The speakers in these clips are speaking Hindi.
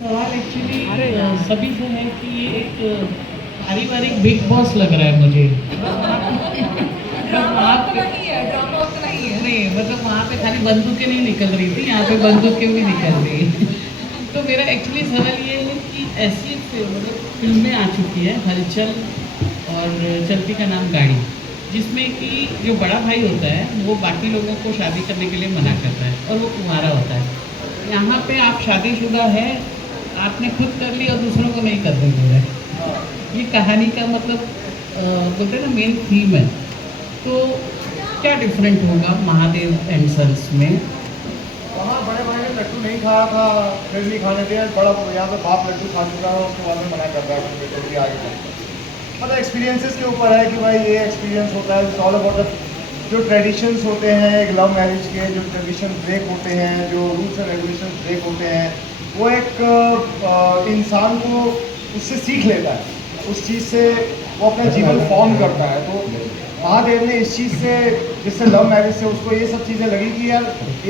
सवाल एक्चुअली सभी से है कि ये एक पारिवारिक बिग बॉस लग रहा है मुझे। ड्रामा तो नहीं है, ड्रामा तो नहीं है। नहीं मतलब वहाँ पे खाली बंदूकें नहीं निकल रही थी, यहाँ पे बंदूकें भी निकल रही। तो मेरा एक्चुअली सवाल ये है कि ऐसी मतलब फिल्में आ चुकी है हलचल और चलती का नाम गाड़ी, जिसमें कि जो बड़ा भाई होता है वो बाकी लोगों को शादी करने के लिए मना करता है और वो कुंवारा होता है। यहाँ पे आप शादीशुदा है, आपने खुद कर ली और दूसरों को नहीं करने दे रहे। ये कहानी का मतलब बोलते हैं ना मेन थीम है। तो क्या डिफरेंट होगा महादेव एंड सन्स में? वहाँ बड़े भाई ने लड्डू नहीं खाया था, फिर भी खाने दिया। बड़ा यहाँ पे बाप लड्डू खा चुका है, उसके बाद में मना कर रहा है अपने बेटे की आगे नहीं। मतलब एक्सपीरियंसेस के ऊपर है कि भाई ये एक्सपीरियंस होता है। ऑल अबाउट जो ट्रेडिशंस होते हैं एक लव मैरिज के, जो ट्रेडिशन ब्रेक होते हैं, जो रूल्स एंड रेगुलेशन ब्रेक होते हैं, वो एक इंसान को उससे सीख लेता है, उस चीज़ से वो अपना जीवन फॉर्म करता है। तो महादेव ने इस चीज़ से, जिससे लव मैरिज से उसको ये सब चीज़ें लगी कि यार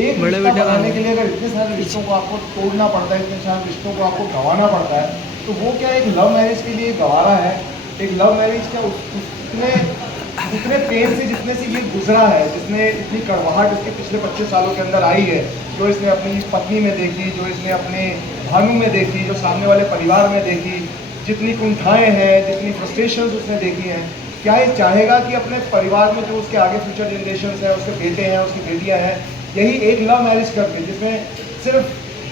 एक रिश्ता बनाने के लिए अगर इतने सारे रिश्तों को आपको तोड़ना पड़ता है, इतने सारे रिश्तों को आपको गंवाना पड़ता है, तो वो क्या एक लव मैरिज के लिए गंवारा है? एक लव मैरिज क्या उतने पेन से, जितने से ये गुजरा है, जिसने इतनी कड़वाहट इसके पिछले 25 सालों के अंदर आई है, जो इसने अपनी पत्नी में देखी, जो इसने अपने भानु में देखी, जो सामने वाले परिवार में देखी, जितनी कुंठाएँ हैं, जितनी फ्रस्ट्रेशंस उसने देखी हैं, क्या ये चाहेगा कि अपने परिवार में जो उसके आगे फ्यूचर जनरेशन है, उसके बेटे हैं, उसकी बेटियां हैं, यही एक लव मैरिज करके, जिसमें सिर्फ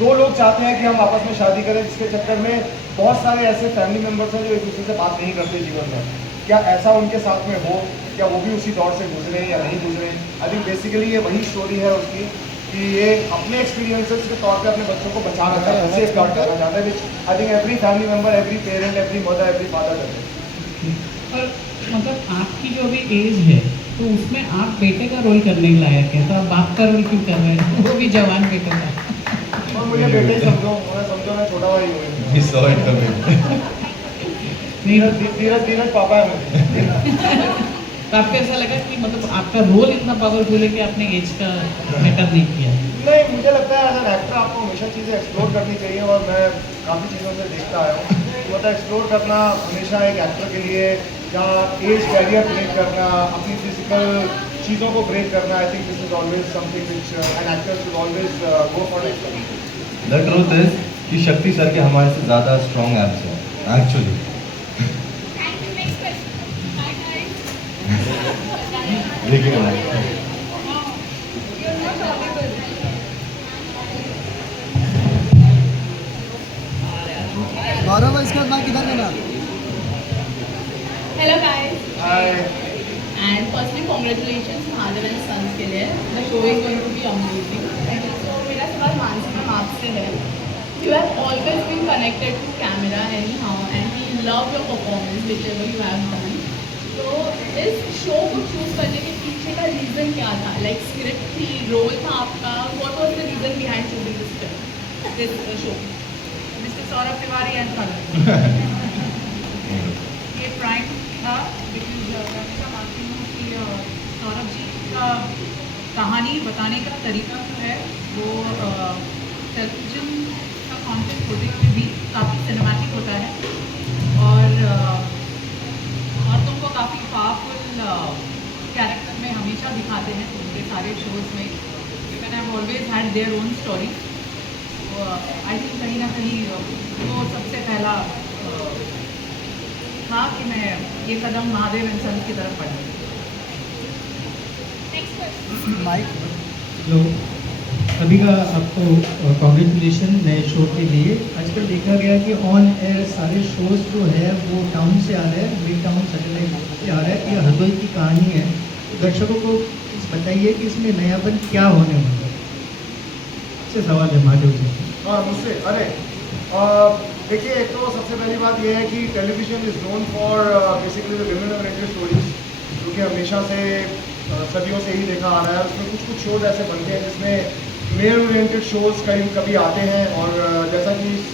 दो लोग चाहते हैं कि हम आपस में शादी करें, जिसके चक्कर में बहुत सारे ऐसे फैमिली मेम्बर्स हैं जो एक दूसरे से बात नहीं करते जीवन में, क्या ऐसा उनके साथ में हो? क्या वो भी उसी दौर से गुजरे या नहीं गुजरे? आई थिंक बेसिकली ये वही स्टोरी है उसकी, कि ये अपने एक्सपीरियंसेस के तौर पे अपने बच्चों को बचाना चाहता है, सेफ गार्ड करना चाहता है, which I think every family member, every parent, every mother, every father करते हैं। और मतलब आपकी जो अभी एज है तो उसमें आप बेटे का रोल करने के लायक है, तो आप बाप का रोल क्यों कर रहे हैं, वो भी जवान बेटे का? और मुझे बेटे ही समझो, मैं समझो मैं छोटा भाई हूँ। He saw it coming. धीरज पापा है मेरे। तो आपको ऐसा लगा कि मतलब आपका रोल इतना पावरफुल है कि आपने एज का मैटर नहीं किया? नहीं, मुझे लगता है एज एन एक्टर आपको हमेशा चीज़ें एक्सप्लोर करनी चाहिए, और मैं काफ़ी चीज़ों से देखता आया हूँ। तो मतलब एक्सप्लोर करना हमेशा एक एक्टर के लिए, या एज बैरियर ब्रेक करना, अपनी फिजिकल चीज़ों को ब्रेक करना, I think this is always something which an actor should always go for it. The truth is कि शक्ति सर के हमारे से ज़्यादा स्ट्रॉन्ग एप्स हैं एक्चुअली। देखिए गौरव इसके बाद किधर लेना? Hello guys, hi. And firstly congratulations Mahadev and sons के लिए। The show is going to be amazing. So मेरा सवाल मानसी मैम आपसे है। You have always been connected to camera anyhow and we love your performance whichever you have done. तो इस शो को चूज करने के पीछे का रीज़न क्या था? लाइक स्क्रिप्ट थी, रोल था आपका, what was the reason behind choosing this film, this show? Mister Saurabh Tiwari and ये प्राइम था, बिकॉज मैं हमेशा मानती हूँ कि सौरभ जी का कहानी बताने का तरीका जो है वो टेलीविजन का कॉन्टेंट होते हुए भी काफ़ी सिनेमैटिक होता है, और औरतों को काफ़ी पावरफुल कैरेक्टर में हमेशा दिखाते हैं उनके सारे शोज़ में। You have always had their own story. I think कहीं ना कहीं वो सबसे पहला था कि मैं ये कदम महादेव एंड सन्स की तरफ बढ़ी। माइक। जो अभी का आपको कॉन्ग्रेचुलेशन नए शो के लिए। आजकल देखा गया कि ऑन एयर सारे शोज जो है वो टाउन से आ रहे हैं, मिड टाउन सैटेलाइट से आ रहा है। ये हरदोई की कहानी है, दर्शकों को बताइए कि इसमें नयापन क्या होने वाला है। इससे सवाल है महादेव जी। हाँ, मुझसे अरे देखिए, एक तो सबसे पहली बात यह है कि television is known for basically the women oriented stories, जो कि हमेशा से सदियों से ही देखा आ रहा है। उसमें कुछ कुछ शोज ऐसे बनते हैं जिसमें मेल ओरिएंटेड शोज़ कभी आते हैं, और जैसा कि इस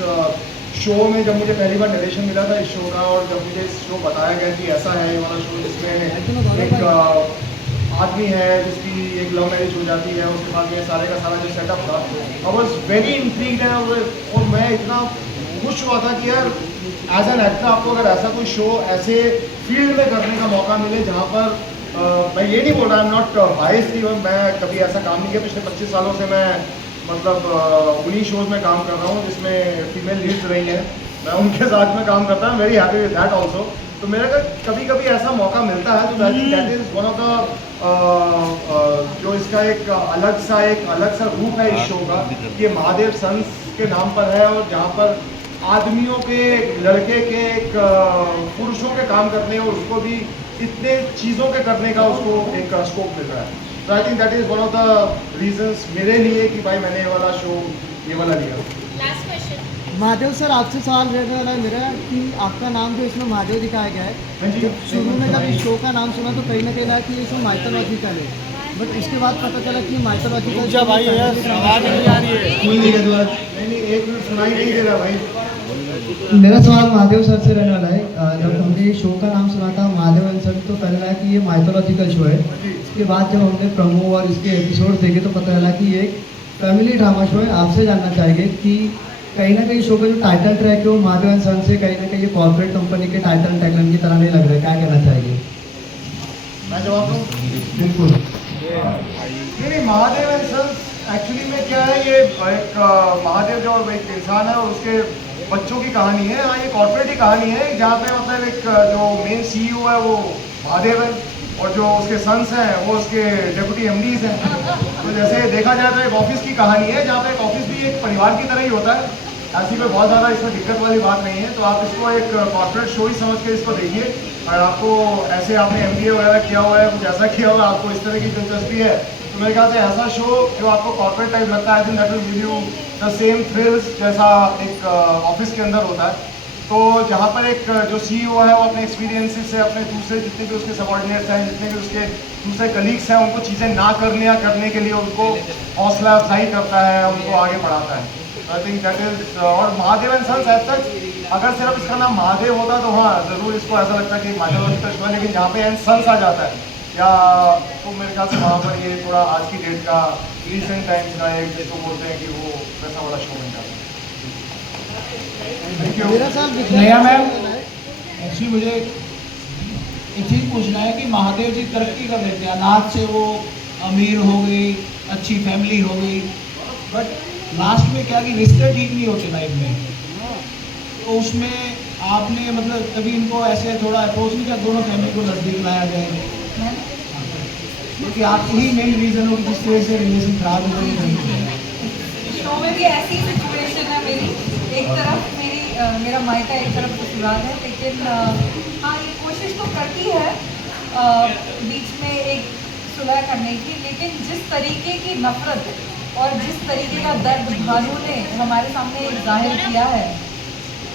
शो में जब मुझे पहली बार नरेशन मिला था इस शो का, और जब मुझे इस शो बताया गया कि ऐसा है ये वाला शो जिसमें एक आदमी है जिसकी एक लव मैरिज हो जाती है, उसके बाद ये सारे का सारा जो सेटअप था, आई वॉज वेरी इंट्रीग्ड है, और मैं इतना खुश हुआ था कि यार एज एन एक्टर आपको अगर ऐसा कोई शो ऐसे फील्ड में करने का मौका मिले जहाँ पर मैं ये नहीं बोल रहा, आई एम नॉट बाइस थी, मैं कभी ऐसा काम नहीं किया। पिछले 25 सालों से मैं मतलब उन्हीं शोज़ में काम कर रहा हूँ जिसमें फीमेल लीड्स रही हैं, मैं उनके साथ में काम करता हूँ, very happy with that also. तो मेरा कभी कभी ऐसा मौका मिलता है तो आई think that is one of the जो इसका एक अलग सा रूप है इस शो का, ये महादेव सन्स के नाम पर है, और जहाँ पर आदमियों के, लड़के के, पुरुषों के काम करने और उसको भी इतने चीज़ों के करने का उसको एक स्कोप मिल रहा है। तो आई think that is one of the reasons मेरे लिए कि भाई मैंने ये वाला लिया। Last question. महादेव सर, आपसे सवाल रहने वाला है मेरा कि आपका नाम जो इसमें महादेव दिखाया गया हाँ जी। है, जब शुरू में जब इस शो का नाम सुना तो कहीं ना कहीं लगा कि इसमें माइथोलॉजिकल है, बट इसके बाद पता चला कि माइथोलॉजिकल भाई नहीं, एक मिनट सुनाई नहीं दे रहा भाई। मेरा सवाल महादेव सर से रहने वाला है। जब हमने शो का नाम सुना था महादेव एंड सर, तो पहले लगा कि ये माइथोलॉजिकल शो है। इसके बाद जब हमने प्रोमो और इसके एपिसोड देखे तो पता चला कि ये एक फैमिली ड्रामा शो है। आपसे जानना चाहेंगे कि कहीं ना कहीं शो का जो टाइटल ट्रैक है वो महादेव एंड सन से कहीं ना कहीं ये कॉर्पोरेट कंपनी के टाइटल टैगलाइन की तरह नहीं लग रहा है, क्या कहना चाहेंगे? मैं जवाब दूँ? बिल्कुल। नहीं, महादेव एंड सन्स एक्चुअली में क्या है, ये एक महादेव जो एक इंसान है और उसके बच्चों की कहानी है। हाँ, ये कॉर्पोरेट की कहानी है जहाँ पे मतलब एक जो मेन CEO है वो महादेव है और जो उसके सन्स हैं वो उसके डेप्यूटी MDs हैं। तो जैसे देखा जाए तो एक ऑफिस की कहानी है जहाँ पे एक ऑफिस भी एक परिवार की तरह ही होता है। ऐसी कोई बहुत ज़्यादा इसमें दिक्कत वाली बात नहीं है। तो आप इसको एक कॉर्पोरेट शो ही समझ के इसको देखिए। और आपको ऐसे आपने MBA वगैरह किया हुआ है, कुछ ऐसा किया हुआ है, आपको इस तरह की दिलचस्पी है, तो मेरे ख्याल से ऐसा शो जो आपको कॉर्पोरेट टाइप लगता है, that will give you the same thrills जैसा एक ऑफिस के अंदर होता है। तो जहाँ पर एक जो CEO है वो अपने एक्सपीरियंसेस से अपने दूसरे जितने भी उसके सबॉर्डिनेट्स हैं, जितने भी उसके दूसरे कलीग्स हैं, उनको चीज़ें ना करने या करने के लिए उनको हौसला अफजाई करता है, उनको आगे बढ़ाता है। I think that is. और Mahadev and sons as such, अगर सिर्फ इसका नाम महादेव होता तो हाँ ज़रूर इसको ऐसा लगता है कि माइथोलॉजिकल शो है, लेकिन जहाँ पे एंड सन्स आ जाता है या तो मेरे ख्याल से वहाँ पर ये थोड़ा आज की डेट का रिसेंट टाइम्स का एक जिसको बोलते हैं कि वो वैसा वाला शो बन जाता है। Thank you. मेरा सवाल नया मैम, एक्चुअली मुझे एक चीज़ पूछना है कि महादेव जी तरक्की कर लेते हैं, अनाज से वो अमीर हो गई, अच्छी फैमिली हो गई, बट लास्ट में क्या कि रिश्ते ठीक नहीं होते लाइफ में। तो उसमें आपने मतलब कभी इनको ऐसे थोड़ा अप्रोच नहीं किया, दोनों फैमिली को नज़दीक लाया जाए? क्योंकि आप ही मेन रीज़न हो कि जिस तरह से रिलेशन खराब हो गई। शो में भी ऐसी सिचुएशन है मेरी, एक तरफ मेरा मायका, एक तरफ ससुराल है, लेकिन हाँ ये कोशिश तो करती है बीच में एक सुलह करने की, लेकिन जिस तरीके की नफरत और जिस तरीके का दर्द भानु ने हमारे सामने जाहिर किया है,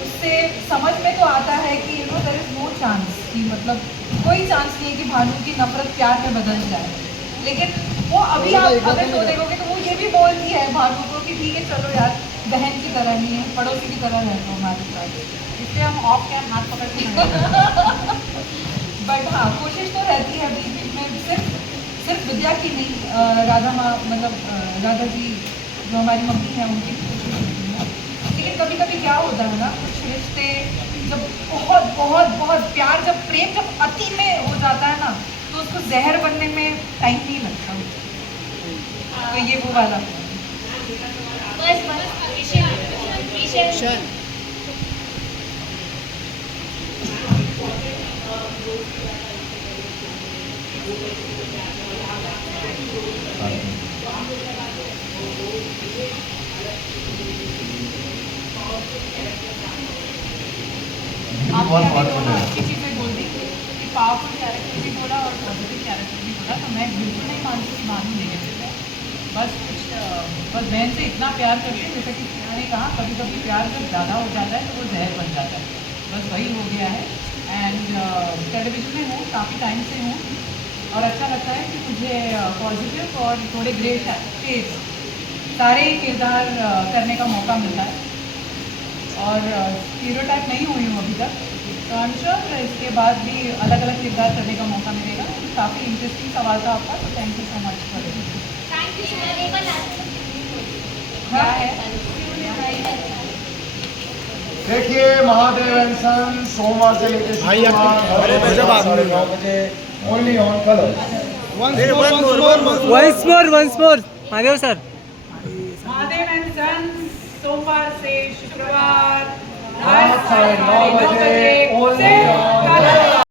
उससे समझ में तो आता है कि देयर इज़ नो चांस, कि मतलब कोई चांस नहीं है कि भानु की नफरत प्यार में बदल जाए। लेकिन वो अभी आप अगर शो देखोगे तो वो ये भी बोलती है भानु को कि ठीक है चलो यार, बहन की तरह नहीं है, पड़ोसी की तरह रहते हो हमारे साथ, इसलिए हम ऑफ कैम हाथ पकड़ के बट हाँ कोशिश तो रहती है बीच बीच में, सिर्फ विद्या की नहीं, राधा माँ मतलब राधा जी जो हमारी मम्मी है उनकी भी कोशिश होती है। लेकिन कभी कभी क्या होता है ना, कुछ रिश्ते जब बहुत बहुत बहुत प्यार, जब प्रेम जब अति में हो जाता है ना, तो उसको जहर बनने में टाइम नहीं लगता। तो ये वो वाला आपने अच्छी चीज़ें बोल दी कि पावरफुल कैरेक्टर भी बोला और पॉजिटिव कैरेक्टर भी बोला, तो मैं बिल्कुल नहीं मानती कि भानु नेगेटिव है। बस बहन से इतना प्यार करते हैं, जैसा कि मैंने कहा कभी कभी प्यार जब ज़्यादा हो जाता है तो वो जहर बन जाता है, बस वही हो गया है। एंड टेलीविज़न में हूँ, काफ़ी टाइम से हूँ और अच्छा लगता है कि मुझे पॉजिटिव और थोड़े ग्रेट फेस सारे किरदार करने का मौका मिलता है और स्टीरियोटाइप नहीं हुई हूँ अभी तक। तो आई एम श्योर इसके बाद भी अलग अलग किरदार करने का मौका मिलेगा। काफ़ी इंटरेस्टिंग सवाल था आपका, तो thank you so much for it. क्या है देखिए महादेव एंड सन सोमवार से लेकर शुक्रवार हर रोज 9:30 बजे only on Colors. once more Mahadev sir Mahadev and son सोमवार से शुक्रवार रात 9:30 बजे